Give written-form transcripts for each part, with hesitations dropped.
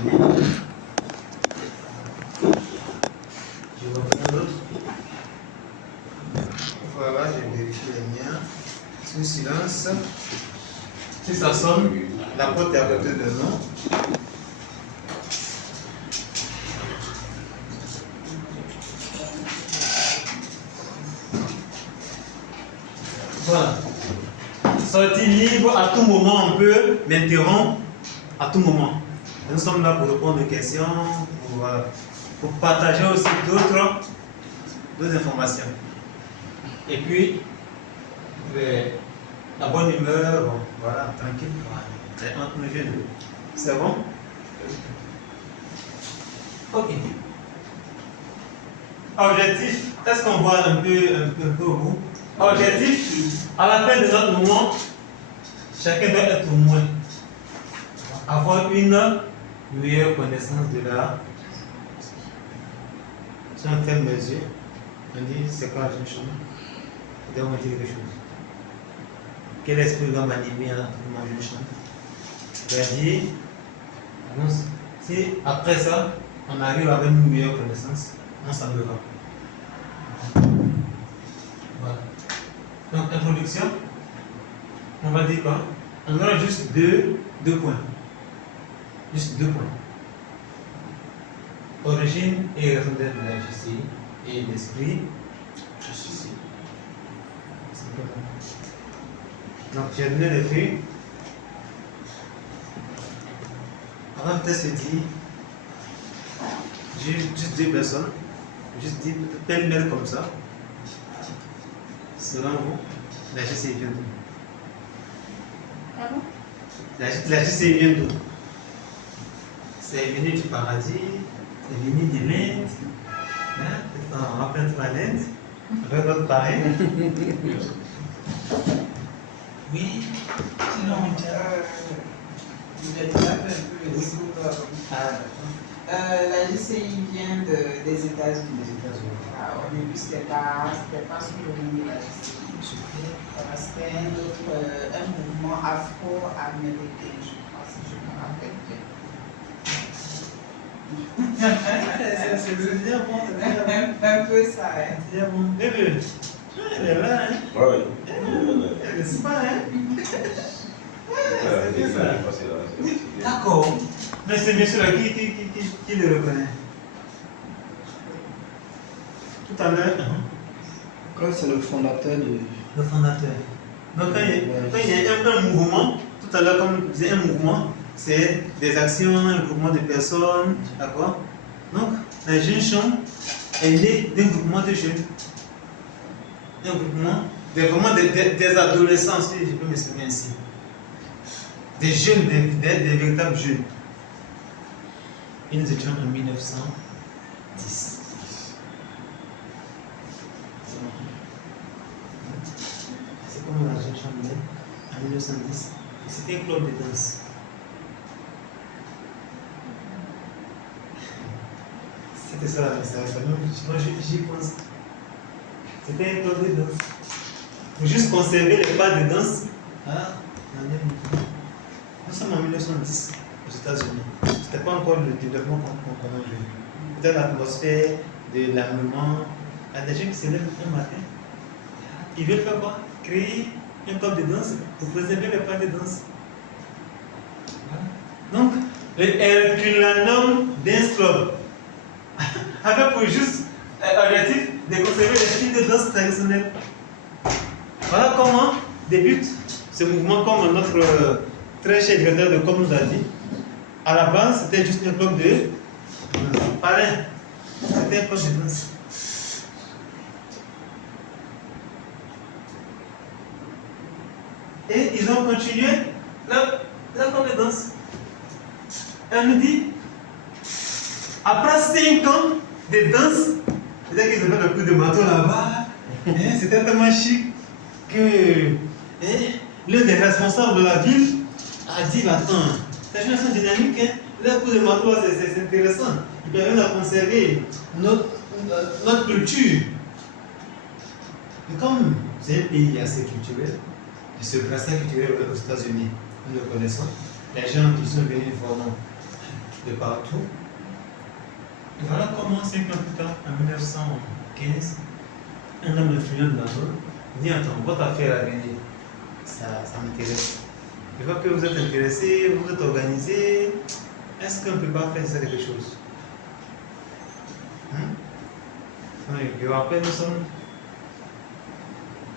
liens. Je reprends l'autre. Voilà, je vérifie les liens. Sous silence. Si ça sonne, la porte est à côté de nous. Voilà. Sortie libre, à tout moment, on peut m'interrompre à tout moment. Nous sommes là pour répondre aux questions, pour partager aussi d'autres informations. Et puis, la bonne humeur, bon, voilà, tranquille, c'est entre nous deux. C'est bon? Ok. Objectif, est-ce qu'on voit un peu au bout? Objectif, à la fin de notre moment, chacun doit être au moins avoir une meilleure connaissance de l'art. Si on fait une mesure, on dit c'est quoi la jeune chambre? Il doit dire quelque chose. Quel esprit doit m'animer à ma jeune chambre? C'est-à-dire, si après ça, on arrive avec une meilleure connaissance, on s'en va. Voilà. Donc, introduction, on va dire quoi? On aura juste deux points. Juste 2 points. Origine et raison d'être de la justice et l'esprit. Justice. Donc, j'ai donné les faits. On va peut-être se dire, j'ai juste 2 personnes, juste dire pêle-mêle comme ça. Selon vous, la justice vient d'où? Pardon? La justice vient d'où? C'est venu du paradis, c'est venu de l'Inde, hein? On va prendre l'Inde, avec notre parrain. Oui, Sinon, je développe un peu le discours. La GCI vient des États-Unis. Au début, c'était pas sous le nom de la GCI. C'était un mouvement afro-américain, je crois, si je me rappelle bien. c'est bien bon, Un peu ça, hein. c'est bien bon. Bébé, elle est là, hein? Oui. Elle est pas, hein? C'est bien ça. D'accord. Mais c'est bien sûr qui le reconnaît. Tout à l'heure, C'est le fondateur de. le fondateur. Donc quand il y a un mouvement, tout à l'heure comme je disais un mouvement, c'est des actions, un groupement de personnes, d'accord? Donc la jeune chambre est née d'un groupement de jeunes. Un groupement, vraiment des adolescents, si je peux m'exprimer ainsi. Des jeunes, des véritables jeunes. Et nous étions en 1910. C'est comme la jeune chambre en 1910. C'était un club de danse. C'était ça, moi j'y pense. C'était un club de danse. Pour juste conserver les pas de danse. Nous sommes en 1910 aux États-Unis. Ce n'était pas encore le développement qu'on connaît aujourd'hui. Peut-être l'atmosphère de l'armement. Il y a des gens qui se lèvent un matin. Ils veulent faire quoi? Créer un club de danse pour préserver les pas de danse. Donc, le Herculanum Dance Club avait pour juste objectif de conserver les styles de danse traditionnels. Voilà comment débute ce mouvement, comme notre très cher directeur de com nous a dit. À la base, c'était juste un club de parrain. C'était un club de danse. Et ils ont continué leur club de danse. Elle nous dit, après 5 ans de danse, c'est-à-dire qu'ils avaient le coup de marteau là-bas, c'était tellement chic que l'un des responsables de la ville a dit, attends, cette génération dynamique, le coup de marteau c'est intéressant, il permet de conserver notre culture. Et comme c'est un pays assez culturel, et ce brassage culturel aux États-Unis, nous le connaissons, les gens qui sont venus vraiment de partout. Et voilà comment 5 ans plus tard, en 1915, un homme influent dans l'eau dit attends, votre affaire à venir, ça m'intéresse. Je vois que vous êtes intéressé, vous êtes organisé. Est-ce qu'on ne peut pas faire ça quelque chose? Oui, je vous rappelle, nous sommes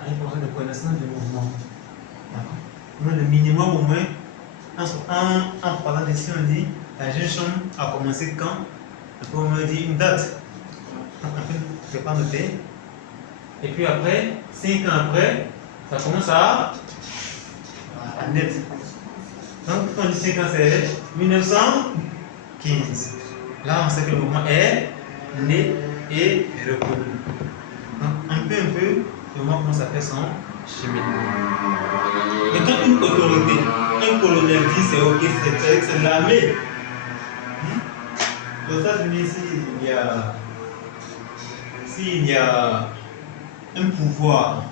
à une fonction de connaissance du mouvement. D'accord? Le minimum au moins, en parlant d'ici, on dit la jeune chambre a commencé quand? On peut au moins dire une date. On ne peut pas noter. Et puis après, 5 ans après, ça commence à naître. Donc, quand on dit 5 ans, c'est 1915. Là, on sait que le mouvement est né et reconnu. Donc, un peu, le mouvement commence à faire son cheminement. Mais quand une autorité, un colonel dit c'est ok, c'est l'armée. Aux États-Unis, s'il y a un pouvoir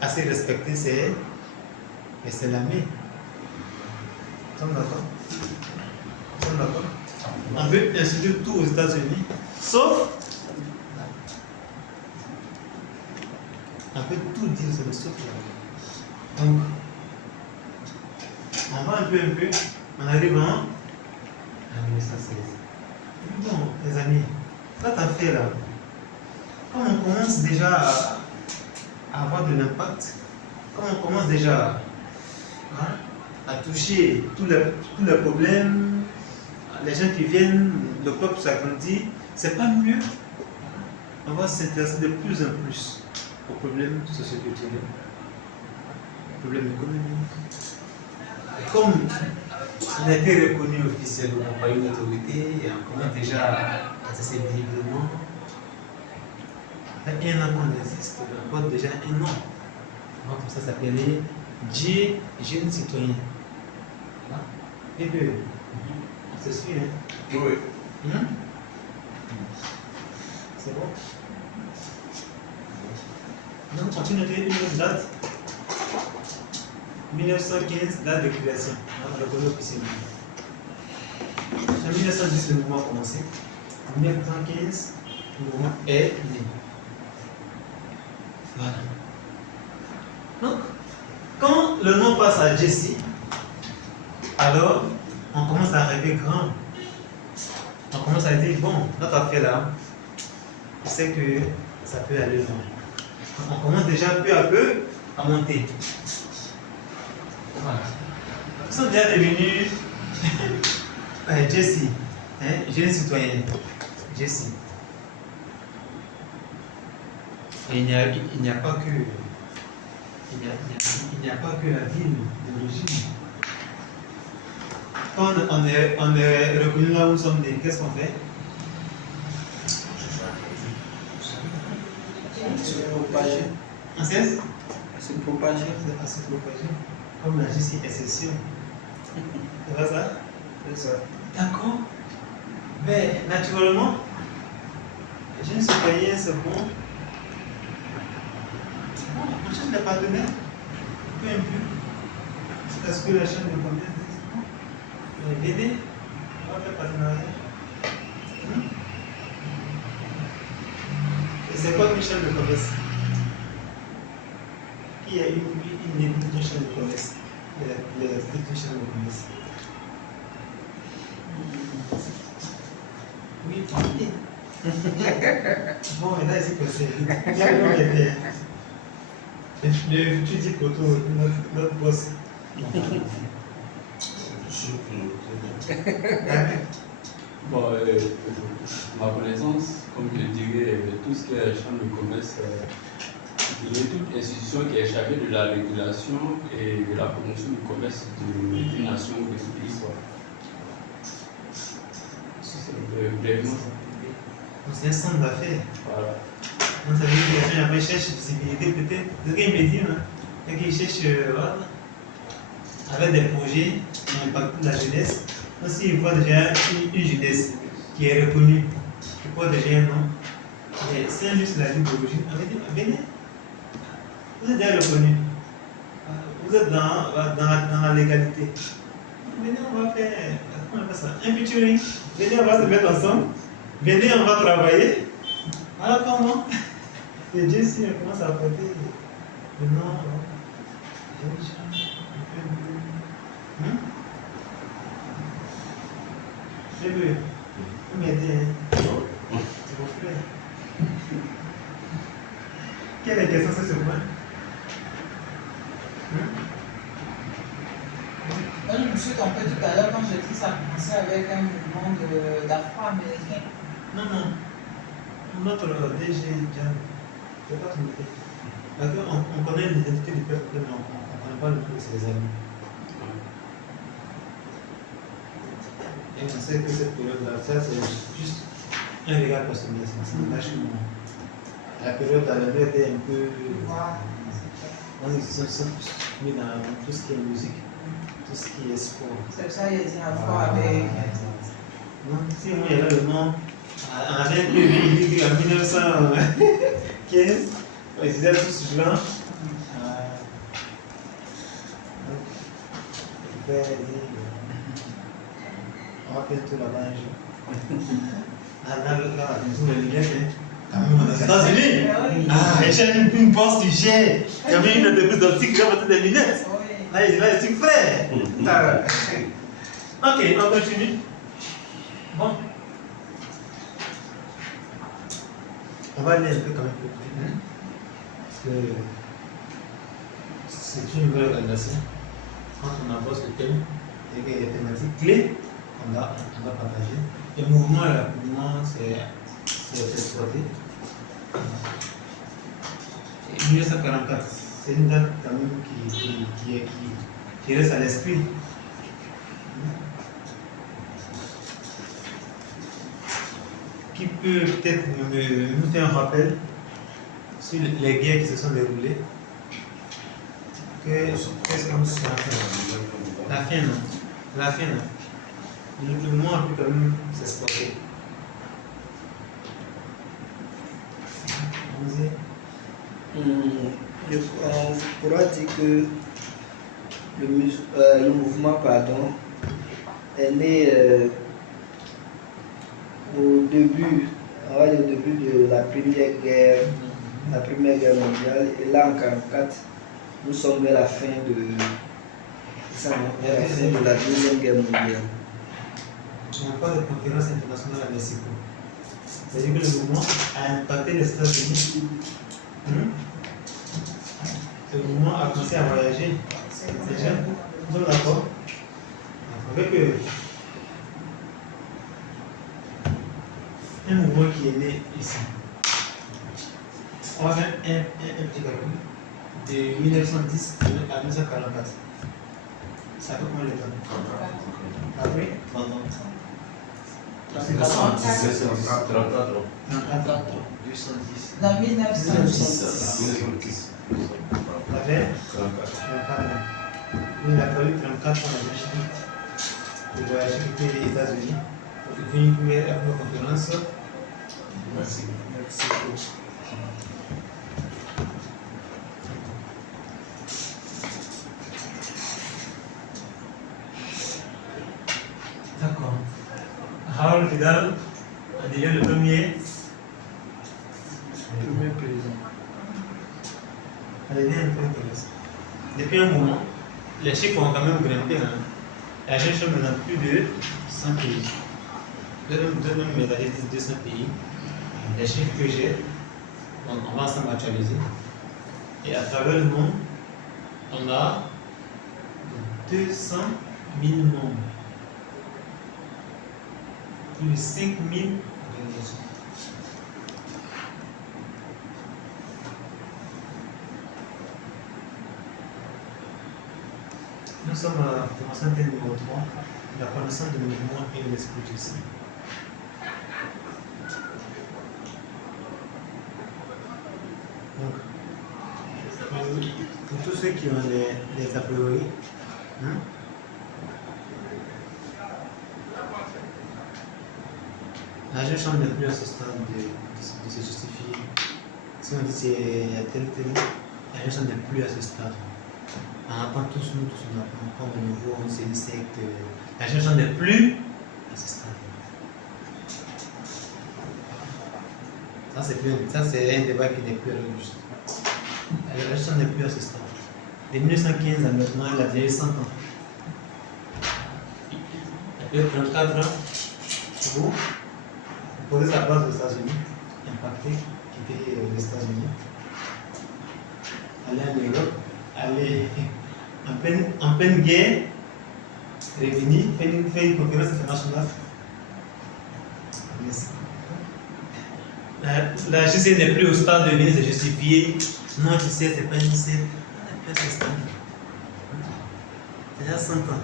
assez respecté, c'est l'armée. Nous sommes d'accord? On veut instituer tout aux États-Unis, sauf. On peut tout dire sur le sauf l'armée. Donc, on va un peu, on arrive en 1916. Bon, les amis, cette affaire-là, quand on commence déjà à avoir de l'impact, quand on commence déjà à toucher tous les problèmes, les gens qui viennent, le peuple s'agrandit, c'est pas mieux. On va s'intéresser de plus en plus aux problèmes socioculturels, aux problèmes économiques. Et comme on a été reconnu officiellement par une autorité, et on commence déjà à exercer librement. Ça fait 1 an qu'on existe, on porte déjà 1 an. Donc ça s'appelait Dieu, jeune citoyen. Et puis, c'est sûr, hein? Oui. C'est bon? Donc, on continue une autre date. 1915, date de création. On le connaît officiellement. En 1910, le mouvement a commencé. En 1915, le mouvement est né. Voilà. Donc, quand le nom passe à Jesse, alors on commence à rêver grand. On commence à dire, bon, notre affaire là, je sais que ça peut aller loin. On commence déjà peu à peu à monter. Voilà. Nous sommes déjà devenus Jesse, jeune citoyen. Jesse. Et il n'y a pas que la ville d'origine. Quand on est reconnu là où nous sommes nés, qu'est-ce qu'on fait? Se propager. On cesse? Se propager. À se propager. Comme la justice exception. C'est pas ça? C'est ça. D'accord. Mais naturellement, les jeunes citoyens, c'est bon. On cherche des partenaires. Peu importe. Est-ce que la chaîne de commerce dit venez, on va faire partenariat. Et c'est quoi une chaîne de commerce? Qui a une chaîne de commerce? Il y a une chaîne de commerce. Oui, oui. Bon, mais là, c'est passé. Il y a un bien. Tu dis Koto, notre boss. Bon, ma connaissance, comme je dirais, tout ce qui est chambre de commerce, il y a toute institution qui est chargée de la régulation et de la promotion du commerce d'une nation ou de tout pays. C'est un centre d'affaires. Voilà. Donc ça veut dire que les gens cherchent visibilité peut-être. C'est ce qu'il me dit, hein. Qu'ils cherchent voilà, avec des projets qui impactent la jeunesse. Donc s'ils voient déjà une jeunesse qui est reconnue, qui porte déjà un nom, et Saint-Louis, la ville d'origine, on va dire, venez, vous êtes déjà reconnu. Vous êtes dans la légalité. Venez, on va faire. Comment on appelle ça? Un featuring. Venez, on va se mettre ensemble. Venez, on va travailler. Alors comment? Et Dieu si on commence à apporter le nom. Je veux. Vous m'aidez, hein? C'est mon frère. Quelle est la question sur ce point? Moi, je me suis trompée tout à l'heure quand j'ai dit que ça commençait avec un mouvement d'afro-américain. Non, non. Notre DG, Diane, je ne vais pas tromper. D'accord, on connaît l'identité du peuple, mais on ne connaît pas le truc de ses amis. Et on sait que cette période-là, ça c'est juste un regard personnel, c'est un lâchement. La période à l'année était un peu. On se sont mis dans tout ce qui est musique, tout ce qui est sport. C'est pour ça qu'il y a dit afro-américain. Non, si moi il y avait le nom, en république en 1915, ils étaient tous blancs. On va faire tout là-bas un jour. Là, tous les lunettes, quand même aux États-Unis. Ah, j'ai une poste du jet. Il y avait une entreprise d'optique qui a porté des lunettes. Là, je suis prêt. Ok, on continue. Bon. On va aller un peu quand même plus vite. Parce que c'est une nouvelle organisation. Quand on aborde le thème, il y a des thématiques clés qu'on doit partager. Le mouvement et l'accompagnement, c'est exploité. Et 1944, c'est une date quand même qui reste à l'esprit. Qui peut peut-être nous faire un rappel sur les guerres qui se sont déroulées. Qu'est-ce qu'on se fait? La fin, non? La fin, non? Le mouvement a pu quand même s'exporter. On pourra dire que le mouvement est né au début de la Première Guerre mondiale. Et là, en 1944, nous sommes vers la fin de la Deuxième Guerre mondiale. On parle de conférence internationale à Mexico. C'est-à-dire que le mouvement a impacté les États-Unis. Le mouvement a commencé à voyager. Déjà, nous sommes d'accord avec un mouvement qui est né ici. On va faire un petit calcul. De 1910 à 1944. Ça fait combien de temps? Après 30 ans. C'est 34 ans. 210. Dans 1910. Ça fait 34 ans. Il a fallu 34 ans de voyager quitter les États-Unis pour faire une première conférence. Merci. D'accord. Raoul Vidal a devenu le premier président. Elle est un peu intéressante. Depuis un moment, les chiffres ont quand même grimpé. La jeune chambre dans plus de 100 pays. Deux médailles de 200 pays. Les chiffres que j'ai, on va ensemble actualiser. Et à travers le monde, on a 200 000 membres. Plus de 5 000 organisations. Nous sommes à la formation numéro 3, la connaissance du mouvement et de l'esprit du sang. Donc, pour tous ceux qui ont des a priori, la jeune chambre n'est plus à ce stade de se justifier. Si on dit c'est tel, la jeune chambre n'est plus à ce stade. On apprend tous, nous tous, on apprend au niveau, on sait que la gestion n'est plus à ce stade. Ça, c'est un débat qui n'est plus juste. La gestion n'est plus à ce stade. De 1915 à maintenant, elle a vieilli 100 ans. Il y a 34 ans, vous posez sa place aux États-Unis, impacté, quitter les États-Unis, aller en Europe, aller en pleine guerre, revenir, faire une conférence internationale. La justice n'est plus au stade de venir se justifier. Non, tu sais, c'est pas une justice. On n'est plus à ce stade. C'est déjà 100 ans.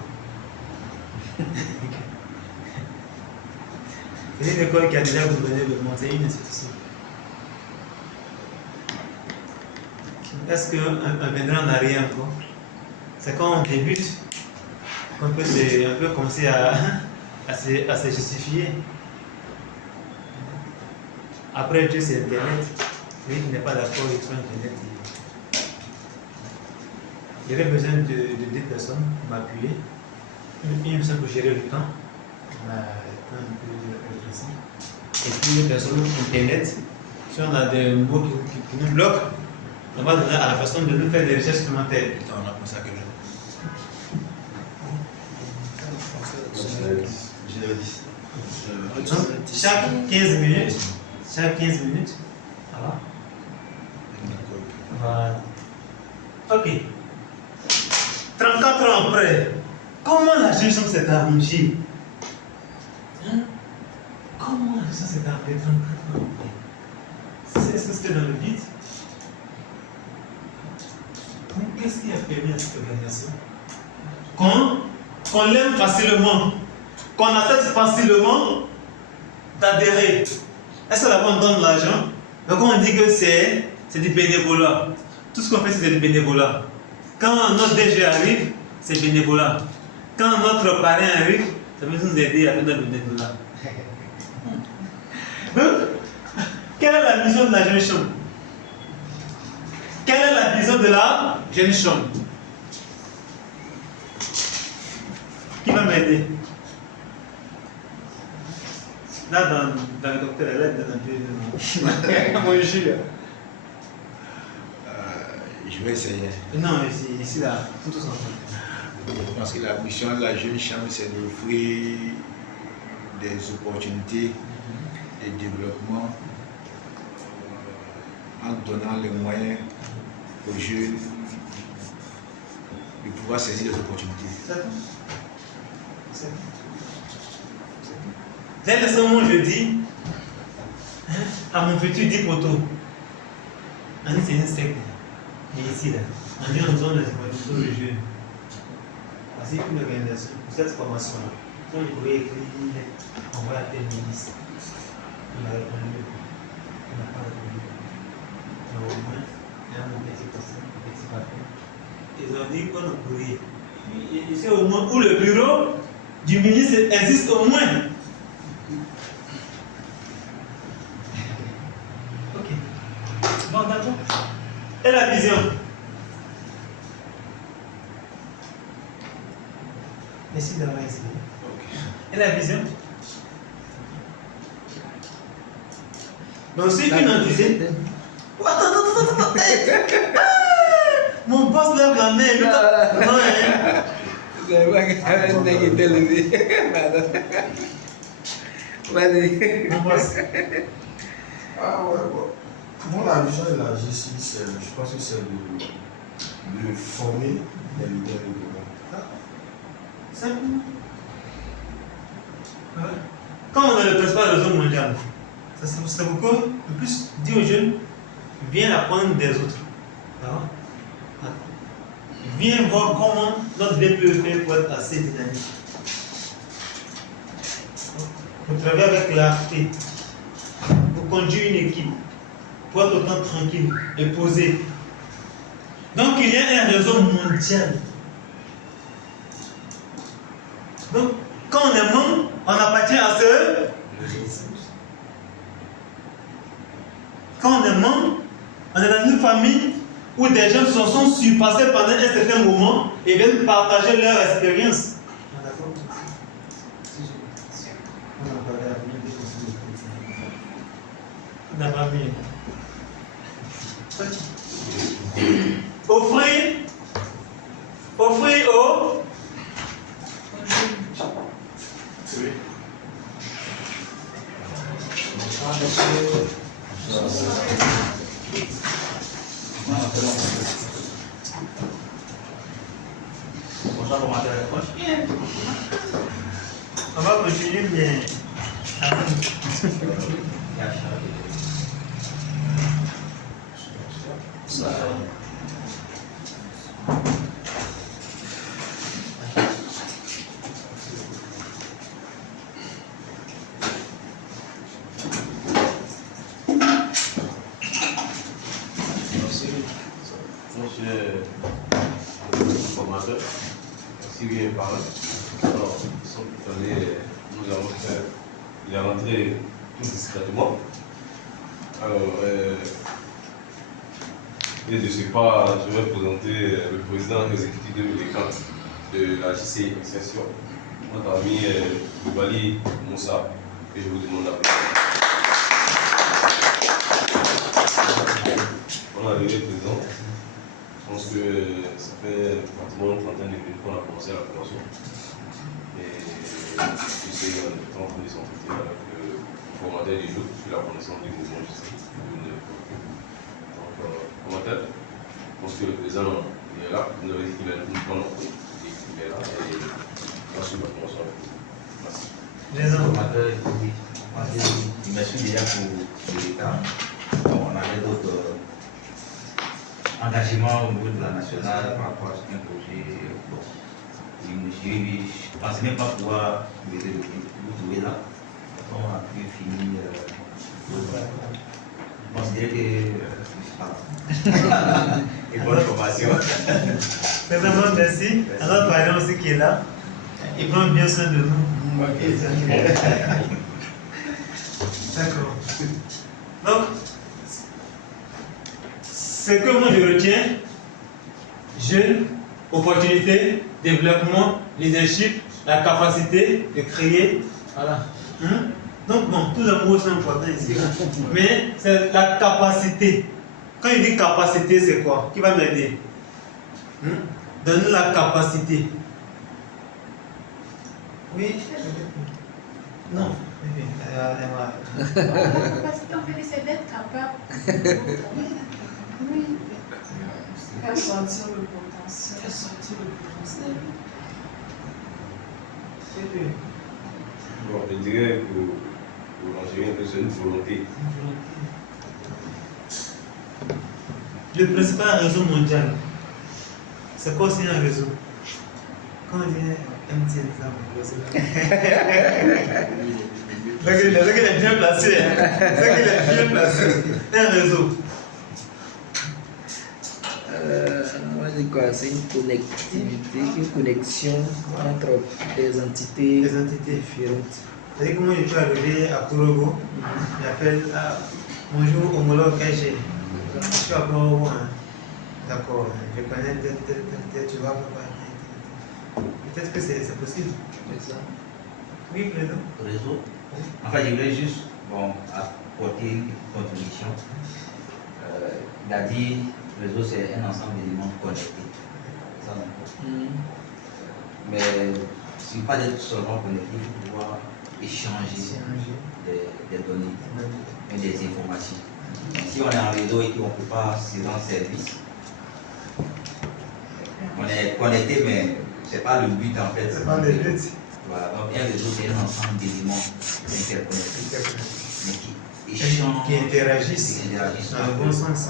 C'est une école qui a déjà gouverné le monde, c'est une institution. Est-ce qu'on viendra en arrière encore? C'est quand on débute qu'on peut commencer à se justifier. Après Dieu, c'est Internet. Celui qui n'est pas d'accord, il prend Internet. Il y avait besoin de 2 personnes pour m'appuyer. Une personne pour gérer le temps. On a un peu rétréci. Et puis une personne Internet. Si on a des mots qui nous bloquent, on va donner à la personne de nous faire des recherches supplémentaires. On a pensé à quelle heure? Donc, chaque 15 minutes, voilà. Ok. 34 ans après, comment la gestion s'est arrangée? Comment la gestion s'est arrangée 34 ans après? Est-ce que c'était dans le vide? Qu'est-ce qui a permis à cette organisation? Qu'on l'aime facilement, qu'on accepte facilement d'adhérer. Est-ce que là-bas on donne l'argent? Donc on dit que c'est du bénévolat. Tout ce qu'on fait, c'est du bénévolat. Quand notre DG arrive, c'est bénévolat. Quand notre parrain arrive, ça veut nous aider à faire notre bénévolat. Donc, quelle est la vision de la jeune chambre? Quelle est la vision de la jeune chambre? Qui va m'aider? Là, dans le docteur, elle est dans un peu. Moi, je suis là. Je vais essayer. Non, ici, là, tout ensemble. Je pense que la mission de la jeune chambre, c'est d'offrir des opportunités de développement en donnant les moyens aux jeunes de pouvoir saisir les opportunités. C'est tout. Dès ce moment, je dis à mon futur dit poteau, on dit c'est une secte. Mais ici, là, on dit on donne les opportunités aux jeunes. Voici une organisation pour cette formation-là. Quand il pouvait écrire, on va à tel ministre. Il a répondu. Il n'a pas répondu. Mais au moins, il y a un petit poisson, un petit papier. Ils ont dit qu'on a courrier. Il sait au moins où le bureau du ministre existe au moins. Ok. Bon, d'accord. Et la vision? Merci d'avoir essayé. Et la vision? Donc, celui qui nous disait. Attends. Mon boss lève la main. Non, hein. C'est pas que tu as levé. Vas-y. Mon boss. Ah ouais, bon. Moi, la vision de la justice, je pense que c'est de former les leaders de demain. Simplement. Quand on est le principal réseau mondial, c'est pourquoi le plus dit aux jeunes, viens apprendre des autres. D'accord? Viens voir comment notre vie peut faire pour être assez dynamique. Pour travailler avec clarté, pour conduire une équipe, pour être autant tranquille et posé. Donc il y a un réseau mondial. Donc quand on est membre, on appartient à ce réseau. Quand on est membre, on est dans une famille où des gens se sont surpassés pendant un certain moment et viennent partager leur expérience. On n'a pas mis. Offrez au on va continuer bien. Monsieur le formateur, si bien parlant, alors, nous allons faire, il est rentré tout discrètement. Alors, et de ce pas, je vais présenter le président exécutif 2050 de la JCI Extension, notre ami Bali Moussa, et je vous demande d'applaudir. On a arrivé président. Je pense que ça fait pratiquement une trentaine de minutes qu'on a commencé la formation. Et je sais qu'on est en train de s'entretenir avec le formateur du jour sur la connaissance du mouvement JCI. Donc, formateur, je pense que le président est là. Vous avez dit qu'il a une bonne entrée. Il est là. Et merci pour la formation avec vous. Merci. Les formateur, merci déjà pour l'État. On avait d'autres engagement au niveau de la nationale par rapport à ce projet. Bon, je ne pensais même pas pouvoir vous trouver là. On a pu finir. Je considère que et bonne formation. Président, merci. Alors, parent aussi qui est là, il prend bien soin de nous. D'accord. Donc, ce que moi je retiens, jeunes, opportunité, développement, leadership, la capacité de créer. Voilà. Donc bon, tous les mots sont importants ici. Mais c'est la capacité. Quand il dit capacité, c'est quoi? Qui va m'aider? Donner la capacité. Oui. Non. La capacité, en fait, c'est d'être capable. Oui. Faire sortir le potentiel. Faire sortir le potentiel. Bon, je dirais pour l'Algérie, c'est une volonté. Le principal réseau mondial, c'est quoi aussi un réseau? Quand on dit MTN, ça il est bien placé. Il est bien placé. Un réseau. Moi, je dis quoi? C'est une connectivité, une connexion entre des entités différentes. C'est-à-dire que moi, je suis arrivé à Kourogo, j'appelle bonjour homologue KG. Je suis à Kourogo. D'accord, je connais tel, tu vas pas. Peut-être que c'est possible. C'est ça. Oui, président. Réseau. Enfin, je voulais juste apporter une contribution. Il a dit réseau, c'est un ensemble d'éléments connectés. Ça, mais si pas d'être seulement connecté, il faut pouvoir échanger des données et des informations. Si on est en réseau et qu'on ne peut pas se rendre service, on est connecté, mais ce n'est pas le but en fait. C'est pas le but. Voilà, donc un réseau, c'est un ensemble d'éléments interconnectés, mais qui échangent, qui interagissent dans le bon sens.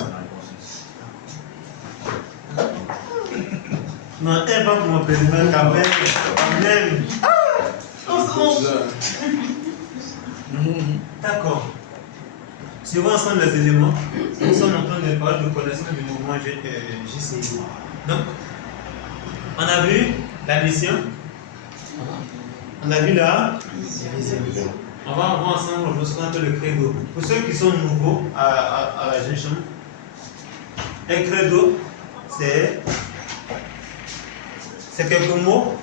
Non, un pas pour mon président quand même. D'accord. Suivant ensemble les éléments, nous sommes en train de parler de connaissance du mouvement JCI. Donc, on a vu la mission, on a vu la vision. On va voir ensemble ce qu'on appelle le credo. Pour ceux qui sont nouveaux à la jeune chambre, Un credo, c'est quelques mots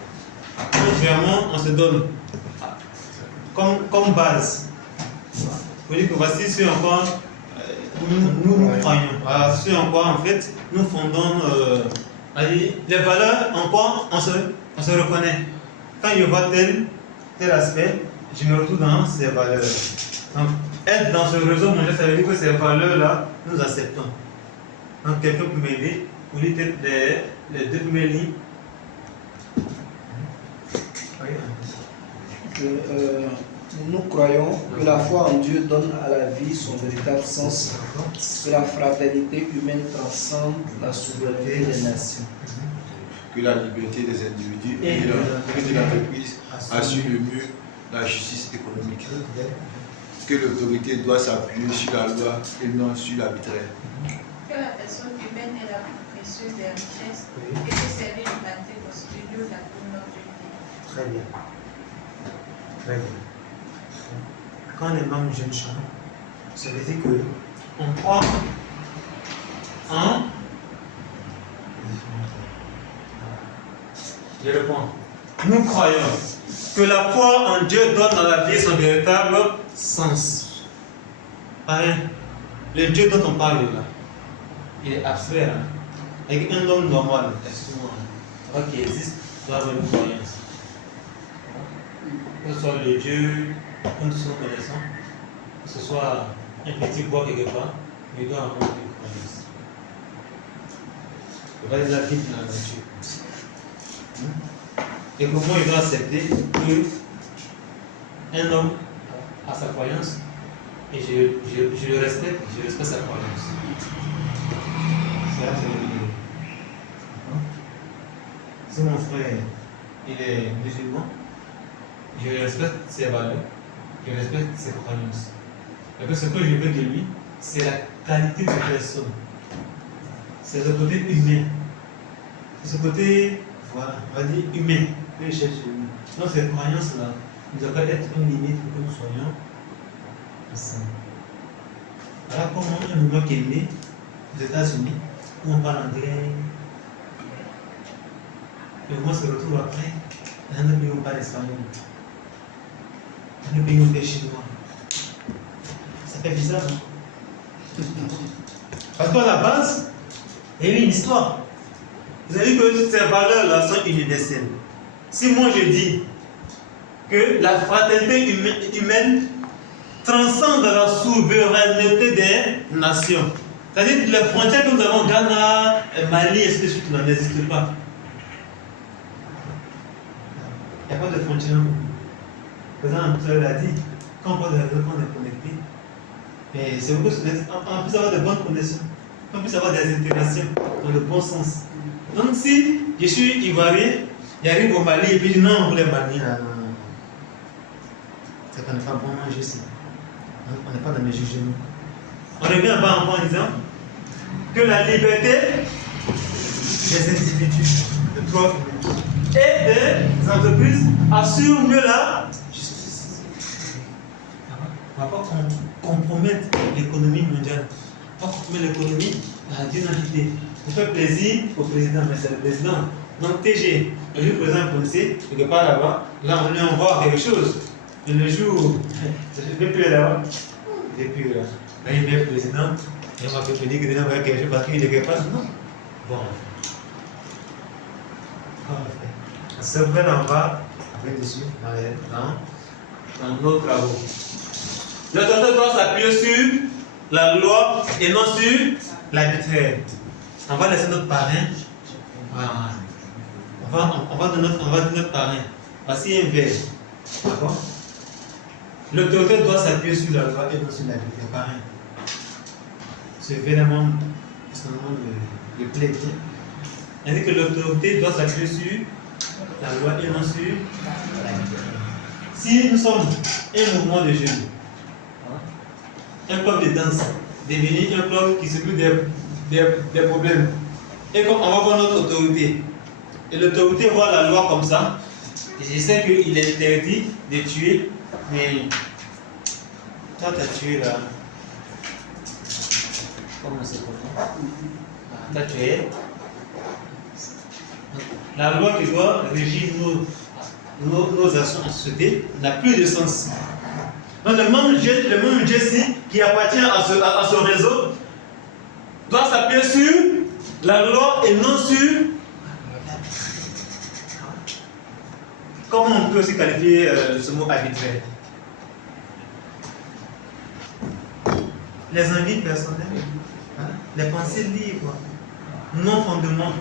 que vraiment on se donne comme base. Vous dites que voici ce en quoi nous croyons. Voilà, ce en quoi en fait nous fondons les valeurs en quoi on se reconnaît. Quand je vois tel aspect, je me retrouve dans ces valeurs. Donc, être dans ce réseau mondial, ça veut dire que ces valeurs-là, nous acceptons. Donc, quelqu'un peut m'aider pour lire peut-être les deux premières lignes. Nous croyons que la foi en Dieu donne à la vie son véritable sens, que la fraternité humaine transcende la souveraineté des nations, que la liberté des individus et de l'entreprise assure le mieux la justice économique, que l'autorité doit s'appuyer sur la loi et non sur l'arbitraire, Que la personne humaine est la plus précieuse des richesses et que servir l'humanité constitue Dieu la plus noble du pays. Très bien. Très bien. Quand les membres jeunes chantent, ça veut dire qu'on croit en. Je réponds. Nous croyons que la foi en Dieu donne à la vie son véritable sens. Pareil. Le Dieu dont on parle là, il est abstrait. Hein? Avec un homme normal, excuse-moi, qui existe, doit avoir une croyance. Que ce soit le Dieu que nous connaissons, que ce soit un petit bois quelque part, il doit avoir une croyance. Il va être la vie dans la nature. Et comment il doit accepter qu'un homme a sa croyance et je le respecte, je respecte sa croyance. Ça, c'est le vidéo. Si mon frère il est musulman, je respecte ses valeurs, je respecte ses croyances. Et puis ce que je veux de lui, c'est la qualité de personne. C'est le côté humain. C'est ce côté, voilà, on va dire humain que je cherche chez lui. Donc ces croyances-là, ne doivent pas être une limite pour que nous soyons ensemble. Voilà comment un mouvement qui est né aux États-Unis, où on parle anglais, le mouvement se retrouve après dans un pays où on parle espagnol. Le pays où on parle chinois. Ça fait bizarre, non? Parce qu'à la base, il y a une histoire. Vous avez vu que ces valeurs-là sont universelles. Si moi je dis que la fraternité humaine transcende la souveraineté des nations, c'est-à-dire que les frontières que nous avons, Ghana, Mali, ainsi de suite, n'existent pas. Il n'y a pas de frontières. Le président l'a dit, quand on parle de réseau, on est connecté. Et c'est beaucoup, on peut avoir de bonnes connexions, on peut avoir des intégrations dans le bon sens. Donc si je suis ivoirien, j'arrive au Mali et puis je dis non, vous les Maliens, non. C'est qu'on n'est pas bon manger ici. On n'est pas dans les jugements. On revient en bas en disant que la liberté des individus, de trois et des entreprises assure mieux la justice. On ne va pas compromettre l'économie mondiale. On va pas compromettre l'économie, la dynamité. On fait plaisir au président, mais c'est le président. Donc TG, le jour où le président est prononcé, quelque part là-bas, là on lui envoie quelque chose. Et le jour où je ne vais plus là-bas, il n'est plus là. Là il est président, et on va peut dire qu'il doit envoyer quelque chose parce qu'il est quelque part. Non. Bon. Ce vrai en bas, après dessus, dans nos travaux. L'autorité doit s'appuyer sur la loi et non sur l'arbitraire. On va laisser notre parrain. Voilà. On va donner notre parrain. Voici un verre. D'accord? L'autorité doit s'appuyer sur la loi et non sur l'arbitraire. Parrain. C'est vraiment le plaît bien. C'est-à-dire que l'autorité doit s'appuyer sur la loi et non sur l'arbitraire. Si nous sommes un mouvement de jeunes, un club de danse, devenir un club qui s'occupe des problèmes. Et comme on va voir notre autorité, et l'autorité voit la loi comme ça, et je sais qu'il est interdit de tuer, mais toi tu as tué là. Comment c'est pour toi? Là, tu es. La loi qui doit régir nos actions en société n'a plus de sens. Donc, le même Jesse qui appartient à ce réseau doit s'appuyer sur la loi et non sur. Comment on peut aussi qualifier ce mot arbitraire? Les envies personnelles, hein? Les pensées libres, non fondement.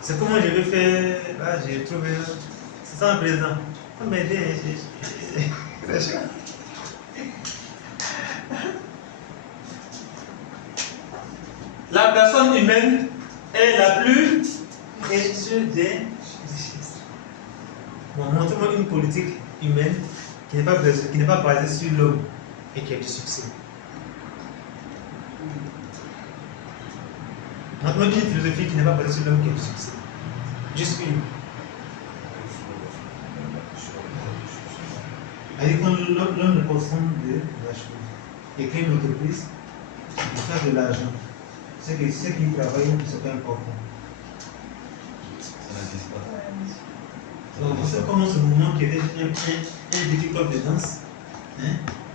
C'est comment je vais faire. Là, j'ai trouvé. C'est ça un président. Faut m'aider. C'est chaud. La personne humaine est la plus précieuse des richesses. Bon, montre-moi une politique humaine qui n'est pas basée sur l'homme et qui a du succès. Montre-moi une philosophie qui n'est pas basée sur l'homme qui a du succès. Juste une. Allez, quand l'homme ne consomme de la chose et crée une entreprise, il fait de l'argent. Ce qui travaille, c'est pas important. Ça n'existe pas. Donc, c'est comme ce mouvement qui était un petit club de danse, hein,